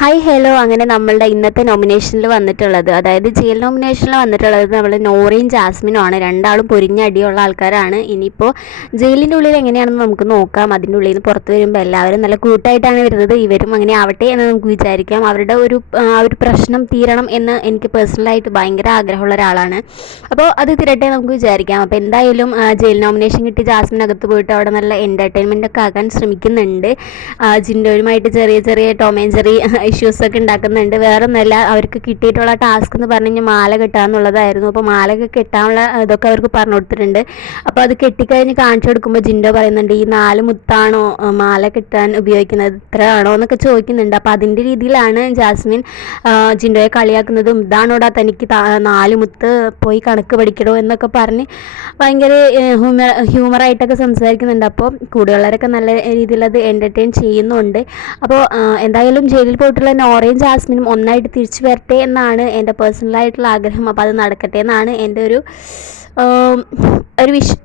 Hi hello അങ്ങനെ നമ്മളുടെ ഇന്നത്തെ നോമിനേഷനിൽ വന്നിട്ടുള്ളത്. അതായത് ജയിൽ നോമിനേഷനിൽ വന്നിട്ടുള്ളത് നമ്മൾ നോറയും ജാസ്മിനും ആണ്. രണ്ടാളും പൊരിഞ്ഞ അടിയുള്ള ആൾക്കാരാണ്. ഇനിയിപ്പോൾ ജയിലിന്റെ ഉള്ളിൽ എങ്ങനെയാണെന്ന് നമുക്ക് നോക്കാം. അതിന്റെ ഉള്ളിൽ നിന്ന് പുറത്ത് വരുമ്പോൾ എല്ലാവരും നല്ല കൂട്ടായിട്ടാണ് വരുന്നത്. ഇവരും അങ്ങനെ ആവട്ടെ എന്ന് നമുക്ക് വിചാരിക്കാം. അവരുടെ ഒരു ഒരു പ്രശ്നം തീരണം എന്ന് എനിക്ക് പേഴ്സണലായിട്ട് ഭയങ്കര ആഗ്രഹമുള്ള ഒരാളാണ്. അപ്പോൾ അത് തീരട്ടെ നമുക്ക് വിചാരിക്കാം. അപ്പോൾ എന്തായാലും ജയിൽ നോമിനേഷൻ കിട്ടി. ജാസ്മിൻ അകത്ത് പോയിട്ട് അവിടെ നല്ല എന്റർടൈൻമെന്റ് ഒക്കെ ആക്കാൻ ശ്രമിക്കുന്നുണ്ട്. ജിൻഡോയുമായിട്ട് ചെറിയ ചെറിയ ടോം ആൻഡ് ജെറി ഇഷ്യൂസ് ഒക്കെ ഉണ്ടാക്കുന്നുണ്ട്. ഒന്നല്ല അവർക്ക് കിട്ടിയിട്ടുള്ള ടാസ്ക് എന്ന് പറഞ്ഞു മാല കെട്ടാന്നുള്ളതായിരുന്നു. അപ്പോൾ മാല ഒക്കെ കെട്ടാനുള്ള ഇതൊക്കെ അവർക്ക് പറഞ്ഞു കൊടുത്തിട്ടുണ്ട്. അപ്പോൾ അത് കെട്ടിക്കഴിഞ്ഞ് കാണിച്ചു കൊടുക്കുമ്പോൾ ജിൻഡോ പറയുന്നുണ്ട് ഈ നാല് മുത്താണോ മാല കെട്ടാൻ ഉപയോഗിക്കുന്നത്? ഇത്ര ആണോ? എന്നൊക്കെ ചോദിക്കുന്നുണ്ട്. അപ്പോൾ അതിന്റെ രീതിയിലാണ് ജാസ്മിൻ ജിൻഡോയെ കളിയാക്കുന്നതും ഇതാണോടാ തനിക്ക് നാല് മുത്ത് പോയി കണക്ക് പഠിക്കണോ എന്നൊക്കെ പറഞ്ഞ് ഭയങ്കര ഹ്യൂമർ ഹ്യൂമറായിട്ടൊക്കെ സംസാരിക്കുന്നുണ്ട്. അപ്പോൾ കൂടെയുള്ളവരൊക്കെ നല്ല രീതിയിൽ അത് എന്റർടൈൻ ചെയ്യുന്നുണ്ട്. അപ്പോൾ എന്തായാലും ജയിലിൽ പോയിട്ടുള്ള നോറയും ജാസ്മിനും ഒന്നായിട്ട് തിരിച്ചു വരട്ടെ എന്നാണ് എന്റെ പേഴ്സണലായിട്ടുള്ള ആഗ്രഹം. അപ്പോൾ അത് നടക്കട്ടെ എന്നാണ് എന്റെ ഒരു ഒരു വിഷ്